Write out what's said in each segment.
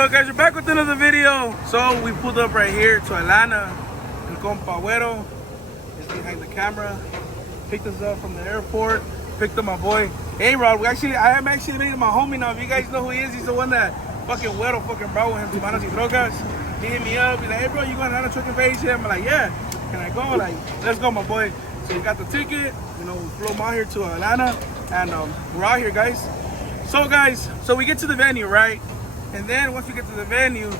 So guys, we're back with another video. So we pulled up right here to Atlanta. El compa Güero is behind the camera. Picked us up from the airport. Picked up my boy A-Rod. I am actually meeting my homie now. If you guys know who he is, he's the one that fucking Güero fucking brought with him to Manos y Drogas. He hit me up. He's like, hey bro, you going to Atlanta trucking base? I'm like, yeah. Can I go? Like, let's go, my boy. So we got the ticket. You know, we flew him out here to Atlanta, and we're out here, guys. So guys, we get to the venue, right? And then once we get to the venue,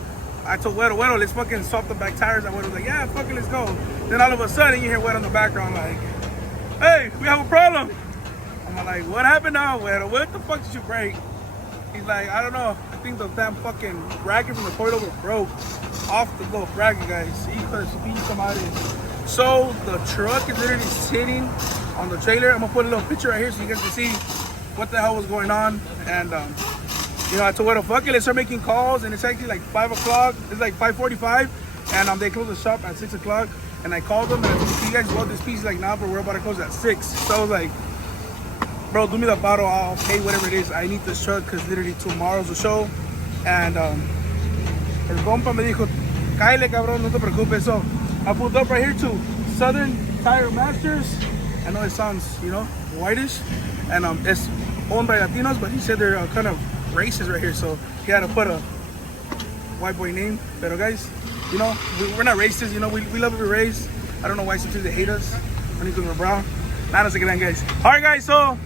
I told Güero, let's fucking swap the back tires. And Güero's like, yeah, fucking let's go. Then all of a sudden, you hear Güero in the background like, hey, we have a problem. I'm like, what happened now, Güero? What the fuck did you break? He's like, I don't know. I think the damn fucking bracket from the coilover broke off the little bracket, guys. So the truck is literally sitting on the trailer. I'm gonna put a little picture right here so you guys can see what the hell was going on. And you know, I told Güero, fuck it, let's start making calls. And it's actually like 5 o'clock. It's like 5:45, and they close the shop at 6 o'clock. And I called them and I told them, you guys load this piece? He's like, nah, but we're about to close at 6. So I was like, bro, do me the bottle. I'll pay whatever it is. I need this truck because literally tomorrow's the show. And el compa me dijo, cállate cabrón, no te preocupes. So I pulled up right here to Southern Tire Masters. I know it sounds, you know, whitish. And it's owned by Latinos, but he said they're kind of racist right here. So he had to put a white boy name. Pero guys, you know, we're not racist. You know, we love every race. I don't know why sometimes they hate us. Only because we're brown. Not as a good guys. All right, guys, so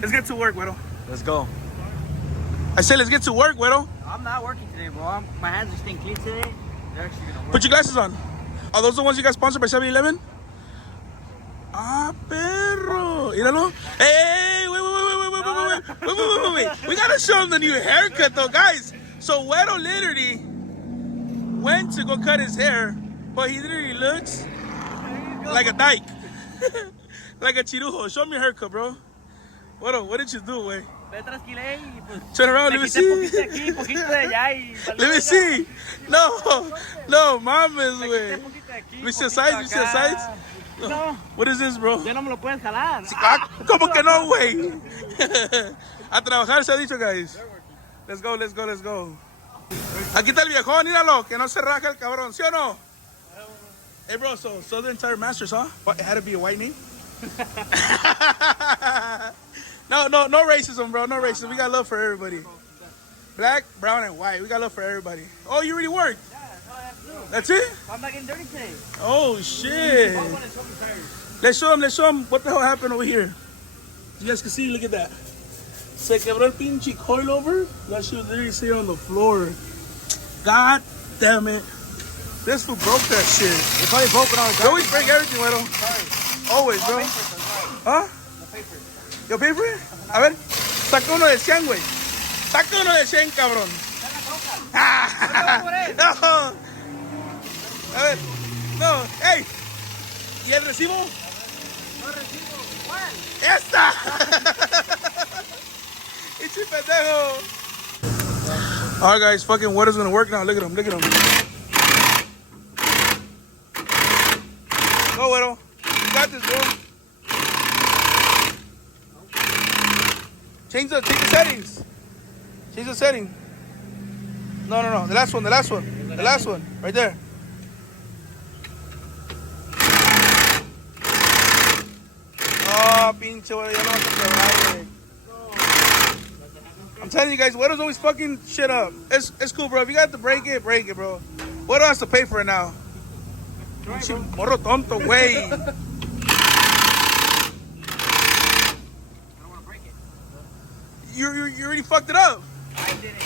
let's get to work, Güero. Let's go. I said let's get to work, Güero. I'm not working today, bro. My hands are staying clean today. They're actually gonna work. Put your glasses on. Are those the ones you got sponsored by 7-Eleven? Ah, perro. Míralo. Hey, wait. We gotta show him the new haircut, though, guys. So Güero literally went to go cut his hair, but he literally looks like a dyke. Like a chirujo. Show me your haircut, bro. What did you do, güey? Turn around, let me see. Let me see. No, mames, güey. Mr. Sides. No. What is this, bro? Ya no me lo puedes jalar. ¿Cómo que no, güey? A trabajar se ha dicho, guys. Let's go. Aquí está el viejón, míralo, que no se raja el cabrón, ¿sí o no? Hey, bro, so Southern Tire Masters, huh? What, it had to be a white name? No racism, bro. No racism. We got love for everybody. Black, brown, and white. We got love for everybody. Oh, you already worked? Yeah, that's all I have to do. That's it? I'm not getting dirty today. Oh, shit. Let's show them what the hell happened over here. You guys can see, look at that. Se quebró el pinche coilover. That shit was literally sitting on the floor. God damn it. This fool broke that shit. It's probably broken all the time. You always break everything, Güero. Always, bro. Huh? The paper. ¿Yo pay for it? A ver, saca uno de 100, güey. Saca uno de 100, cabrón. No. A ver, no, hey. ¿Y el recibo? No recibo. ¿Cuál? ¡Esta! ¡Ichi pendejo! Alright, guys, fucking Güero's gonna work now. Look at him. Go, Güero. You got this, bro. Change the settings. Change the setting. No. The last one. Right there. Oh, pinche Güero, ya no vas a quebrar, güey. I'm telling you guys, Güero's always fucking shit up. It's cool, bro. If you got to break it, bro. Güero has to pay for it now. Pinche morro tonto, güey. You already fucked it up. I did it.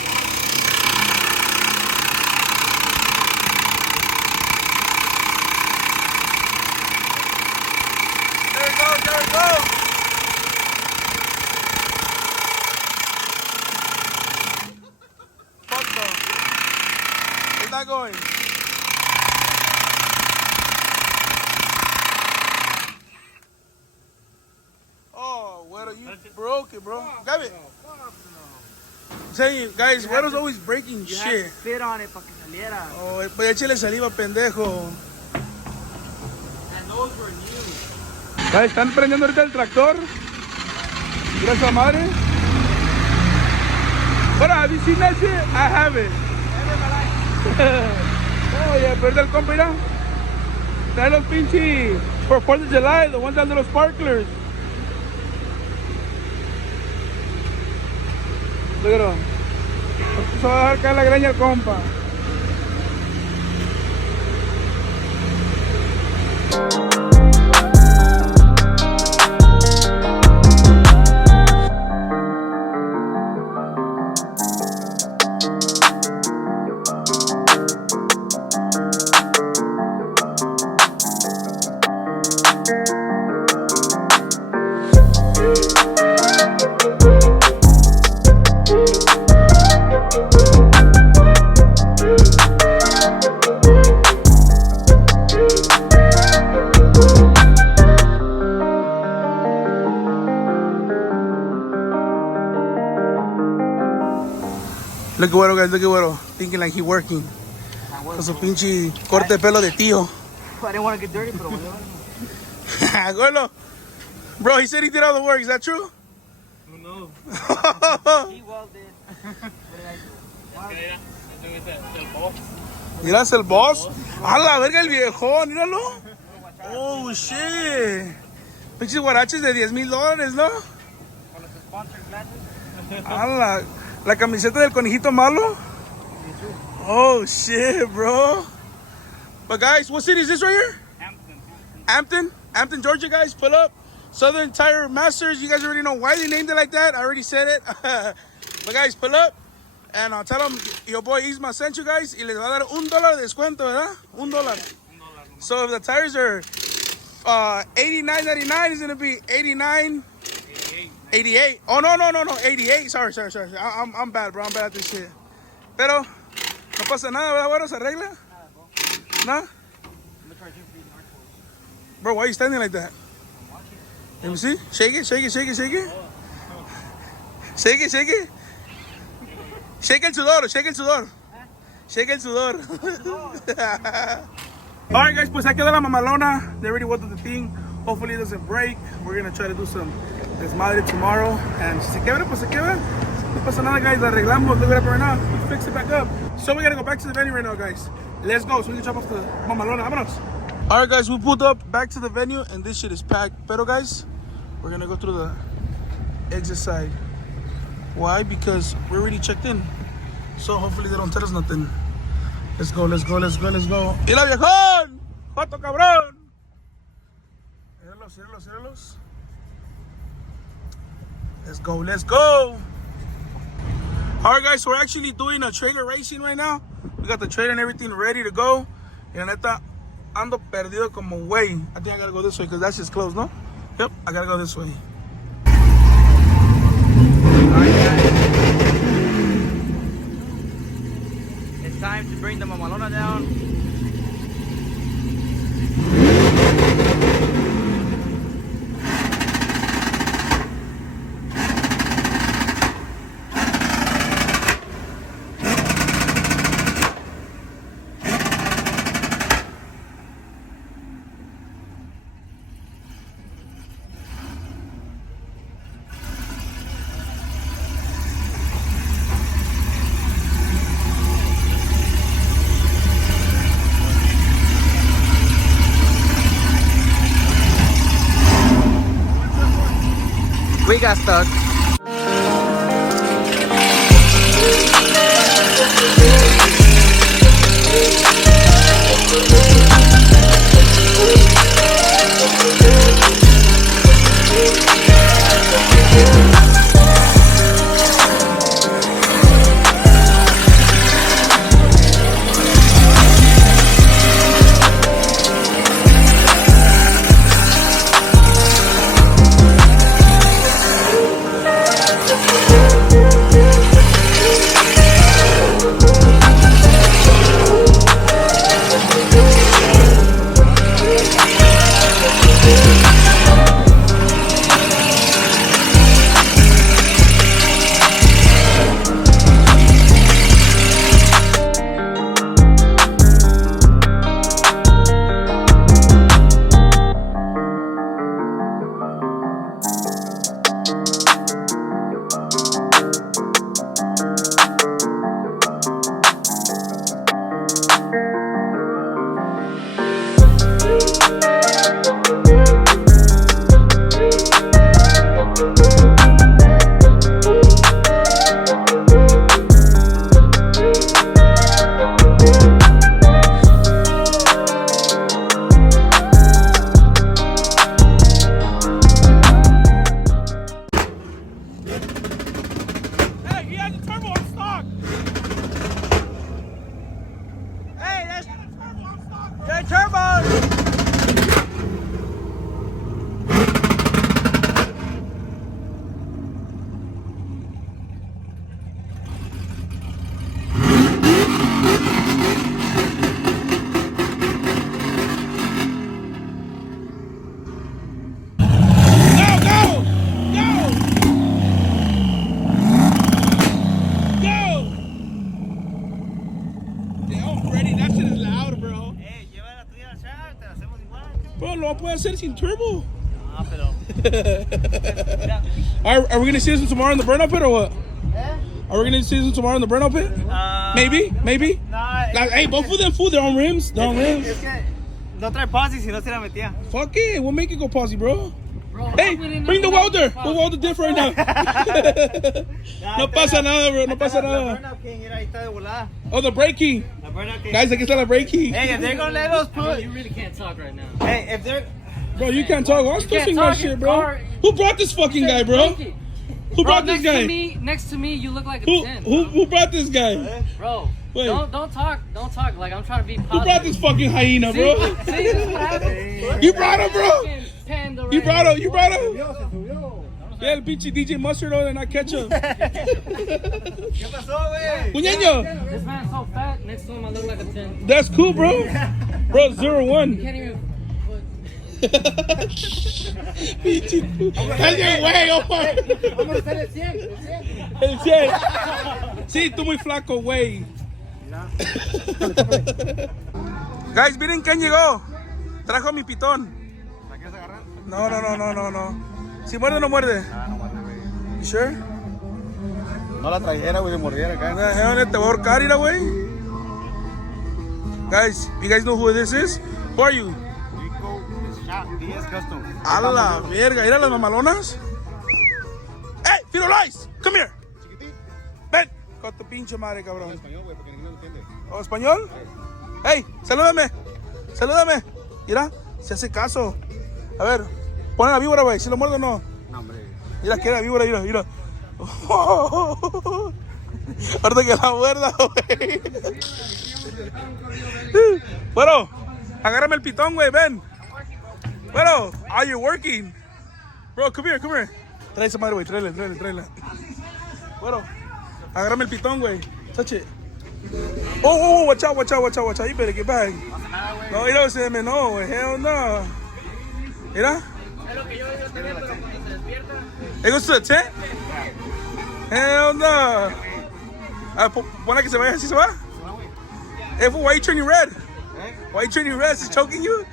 There it goes. Fuck no. It's not going. Oh, Güero, you broke it, bro. Grab it. I'm telling you, guys, Güero's always breaking You shit. had to spit on it para que saliera. Oh, pues échale saliva, pendejo. And those were new. Guys, están prendiendo ahorita el tractor. Gracias a madre. But have you seen that shit? I haven't. Oh, yeah, pero el compa, mira. Trae los pinches for 4th of July, the ones that little sparklers. Look at him. Se va a dejar caer la greña el compa. Look at what, guys, look at what, thinking like he working. Con su pinche corte de pelo de tío. I didn't want to get dirty, pero whatever. Abuelo, bro, he said he did all the work. Is that true? No. He well did. Mira, es el boss. A la verga el viejón, míralo. Oh, shit. Pinches guaraches de $10,000, ¿no? Con los sponsor glasses. A la camiseta del conejito malo. Oh, shit, bro. But guys, what city is this right here? Hampton, Georgia, guys. Pull up. Southern Tire Masters. You guys already know why they named it like that. I already said it. But guys, pull up. And I'll tell them your boy Isma sent you guys. Y les va a dar $1 de descuento, ¿verdad? $1. So if the tires are $89.99, it's going to be $89.88. Oh, no, $88. Sorry. I'm bad, bro. I'm bad at this shit. Pero no pasa nada, ¿verdad, güero? ¿Se arregla? ¿No? Bro, why are you standing like that? Let me see. Shake it. Shake el sudor. Alright, guys, pues aquí queda la mamalona. They already went to the thing. Hopefully it doesn't break. We're gonna try to do some desmadre tomorrow. And si se quebra, pues se quebra. No pasa nada, guys. La arreglamos. Look it up right now. We fix it back up. So we gotta go back to the venue right now, guys. Let's go. So we can jump off the mamalona. Vámonos. Alright, guys, we pulled up back to the venue and this shit is packed. Pero, guys, we're gonna go through the exit side. Why? Because we're already checked in. So hopefully they don't tell us nothing. Let's go. ¡Y la viejón! ¡Pato cabrón! Cierrelos. Let's go. Alright, guys, so we're actually doing a trailer racing right now. We got the trailer and everything ready to go. Y la neta, ando perdido como güey. I think I gotta go this way because that's just closed, no? Yep, I gotta go this way. It's time to bring the Mamalona down. We got stuck. puede hacer sin turbo. Ah, pero. Are we gonna see this tomorrow in the burnout pit or what? Are we gonna see this tomorrow in the burnout pit? Maybe. Nah, Like, hey, both of them fool their own rims. Their own rims. es que no trae posi si no se la metía. Fuck it, we'll make it go posi, bro. Bro, Hey, bring the welder. We'll weld the diff right now. No pasa nada, bro. No pasa La nada. burnout king, mira, ahí está de volada. Oh, the brake key. La burnout king. Guys, aquí está la brake key. Hey, if they're gonna let us Bro, put. you really can't talk right now. Hey, if they're. Bro, you can't talk. I'm still can't thinking that talk, shit, your bro. car- Who brought this fucking guy, bro? Who brought this guy? Next to me, you look like a 10. Who brought this guy? Bro, Wait. don't talk. Like I'm trying to be positive. Who brought this fucking hyena, bro? See, this is what happens. You brought him, bro. Fucking panda You right brought here. him. You brought him. Yeah, el pinche DJ Mustard and I catch him. ¿Qué pasó, güey? Muñeño. This man's so fat. Next to him, I look like a 10. That's cool, bro. Bro, 0-1. Can't even. Pinche. Cállate, güey, Omar. Vamos a hacer el 100. El 100. Sí, tú muy flaco, güey. Guys, miren quién llegó. Trajo mi pitón. ¿La quieres agarrar? No. Si muerde, no muerde. Ah, no muerde, güey. You sure? No la trajera, güey, de mordiera acá. Te voy a ahorcar, mira, güey. Guys, you guys know who this is? Who are you? Rico Shop DS Custom. A la verga, mira las mamalonas. ¡Hey, Firulais! Come here. Chiquitín. Ven. Con tu pinche madre, cabrón. Español, güey, porque ninguno lo entiende. ¿O español? Hey, salúdame. Mira, se hace caso. A ver, pon la víbora, güey. Si lo muerdo o no. No, hombre. Mira que era víbora, mira. Ahorita que la muerda, güey. Bueno, agárrame el pitón, güey, ven. Bueno, are you working? Bro, come here. Trae esa madre, güey, tráela. Bueno, agárrame el pitón, güey. Touch it. Oh, watch out. You better get back. No, mira, se me no, güey. Hell no. Mira. Es lo que yo digo también, pero cuando se despierta. It goes to the tent? Hell no. Pon que se vaya, ¿sí se va? Hey, why are you turning red? Why are you turning red? Is it choking you?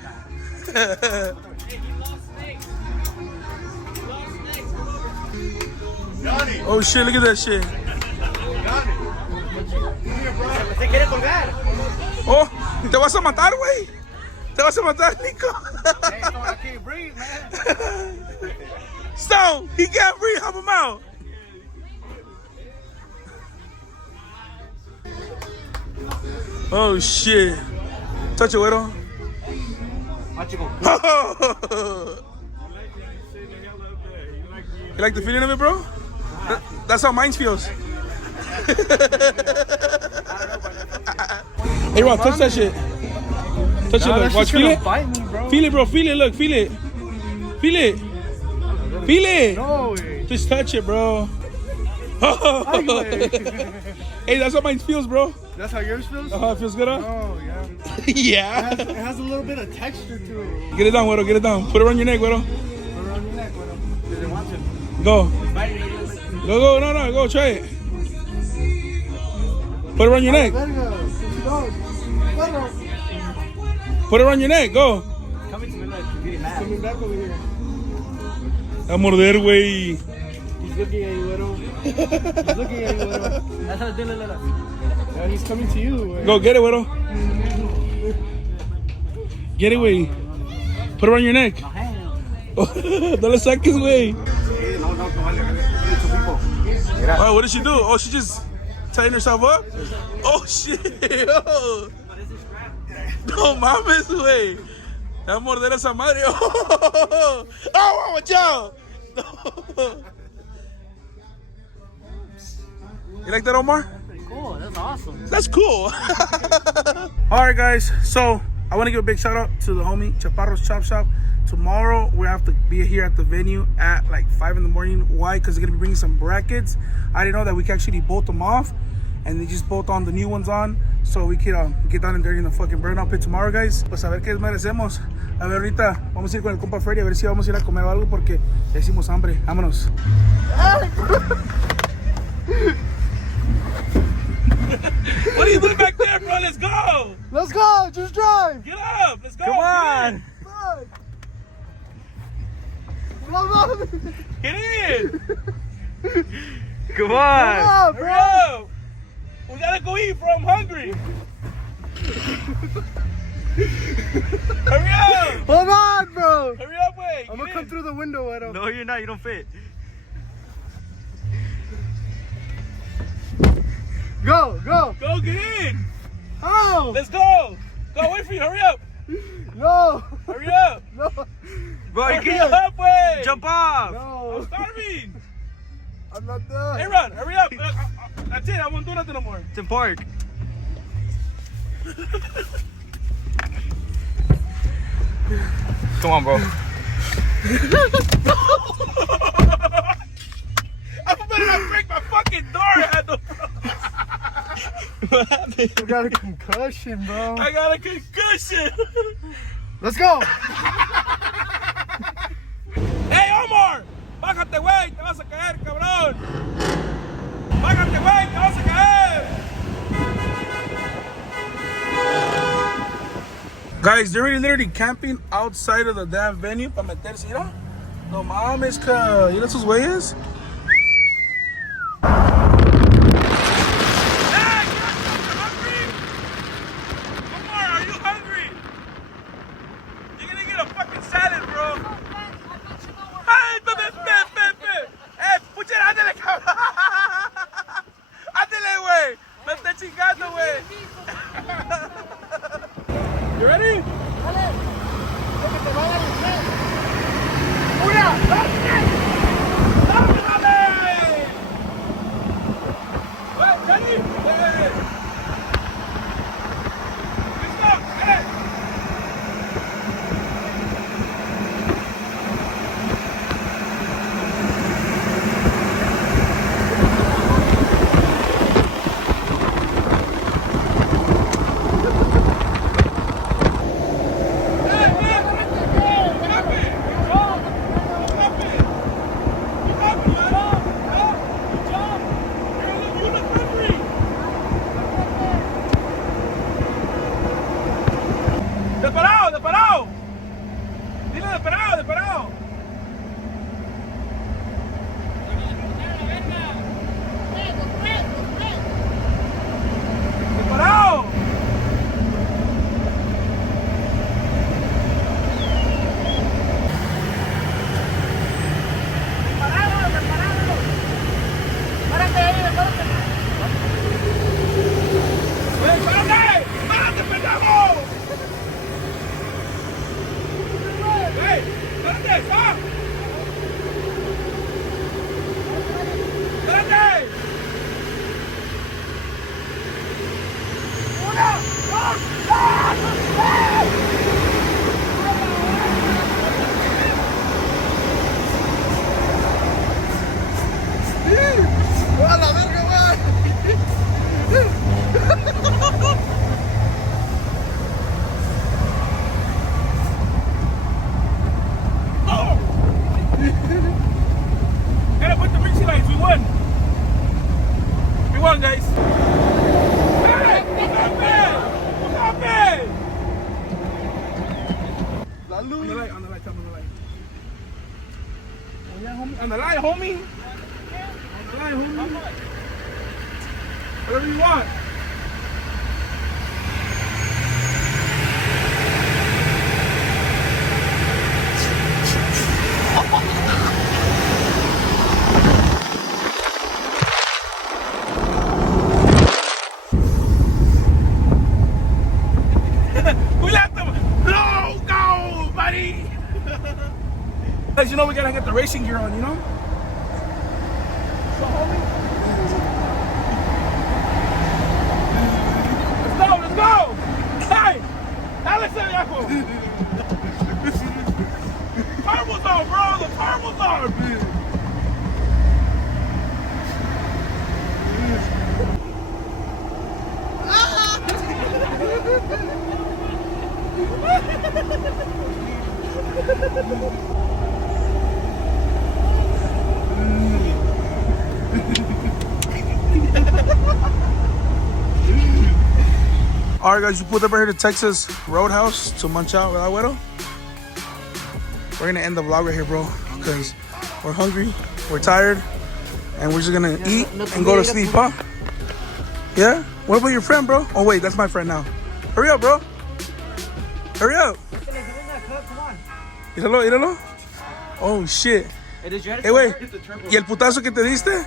Oh shit, look at that shit. Se quiere colgar. Oh, te vas a matar, güey. Te vas a matar, Nico. Hey, so I can't breathe, man. So, he can't breathe. Help him out. Oh shit. Touch it, güero. Watch it go. You like the feeling of it, bro? That's how mine feels. Hey, Ron, touch that shit. Touch it, look. Watch, feel it. Bite me, bro. Feel it, bro. Feel it, look. Feel it. Feel it. No, güey. Just touch it, bro. Hey, that's how mine feels, bro. That's how yours feels? It feels good, huh? Oh, yeah. Yeah. It has a little bit of texture to it. Get it down, güero. Get it down. Put it around your neck, güero. Put it on your neck, güey. Does it want to? Go. Bite it. Go. No. Go. Try it. Put it around your neck. Put it around your neck. Go. Coming to me like you're getting mad. Coming back over here. A morder, güey. He's looking at you, güero. He's looking at you, güero. That's how it look. Yeah, he's coming to you, güey. Go get it, güero. Get it, güey. Put it around your neck. No le saques, güey. No, vale. Oh, what did she do? Oh, she just tightened herself up? Oh, shit. Oh. No mames, güey. Te va a morder esa madre. Oh, watch out. You like that, Omar? Cool, that's awesome. That's cool. All right, guys. So I want to give a big shout out to the homie Chaparro's Chop Shop. Tomorrow we have to be here at the venue at like 5 in the morning. Why? Because they're gonna be bringing some brackets. I didn't know that we can actually bolt them off, and they just bolt on the new ones on, so we can get down and dirty in the fucking burnout pit tomorrow, guys. Pues a ver qué merecemos. A ver, ahorita vamos a ir con el compa Freddy a ver si vamos a ir a comer algo porque ya hicimos hambre. Vámonos. What are you doing back there, bro? Let's go. Let's go, just drive. Get up. Let's go. Come on. Come on. Hurry up! We gotta go eat, bro. I'm hungry. Hurry up! Hold on, bro. Hurry up, wait. I'm gonna come through the window, Widow. No, you're not. You don't fit. Go, go. Go get in. Oh, Let's go. Go, wait for you. Hurry up. no. Hurry up. No. Bro, you Hurry can up, wait. jump off. I'm No. starving. I'm not done. Hey, run. Hurry up. That's it. I won't do nothing no more. It's in park. Come on, bro. I better not break my fucking door handle, bro. What happened? You got a concussion, bro. I got a concussion. Let's go. Hey, Omar. Bájate, güey. Te vas a caer, cabrón. Bájate, güey. Te vas a caer. Guys, they're literally camping outside of the damn venue para meterse, you know? No mames, que... ¿Y esos güeyes? Hey, you're hungry? Omar, are you hungry? You're gonna get a fucking salad, bro. Hey, pucha, ándale, cabrón. Ándale, güey. Me está chingando, güey. You ready? On the line, homie. On the line, homie. Whatever you want. We left them. No, go, buddy. As you know, we gotta get the racing gear on, you know? So, homie. Let's go! Hey! Alex, Carmel's on, bro! The Carmel's on! Alright guys, you pulled up right here to Texas Roadhouse to munch out with Agüero. We're gonna end the vlog right here, bro, because we're hungry, we're tired, And we're just gonna eat and go to sleep, huh? Yeah? What about your friend, bro? Oh, wait, that's my friend now. Hurry up, bro. Hurry up. Míralo, míralo. Oh, shit. Hey, wait. ¿Y el putazo que te diste?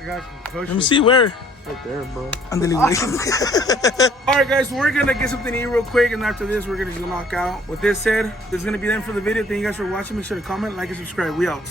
I got you. Let me see where. Right there, bro. Andale, güey. Alright, guys, so we're gonna get something to eat real quick, and after this, we're gonna just knock out. With this said, this is gonna be the end for the video. Thank you guys for watching. Make sure to comment, like, and subscribe. We out.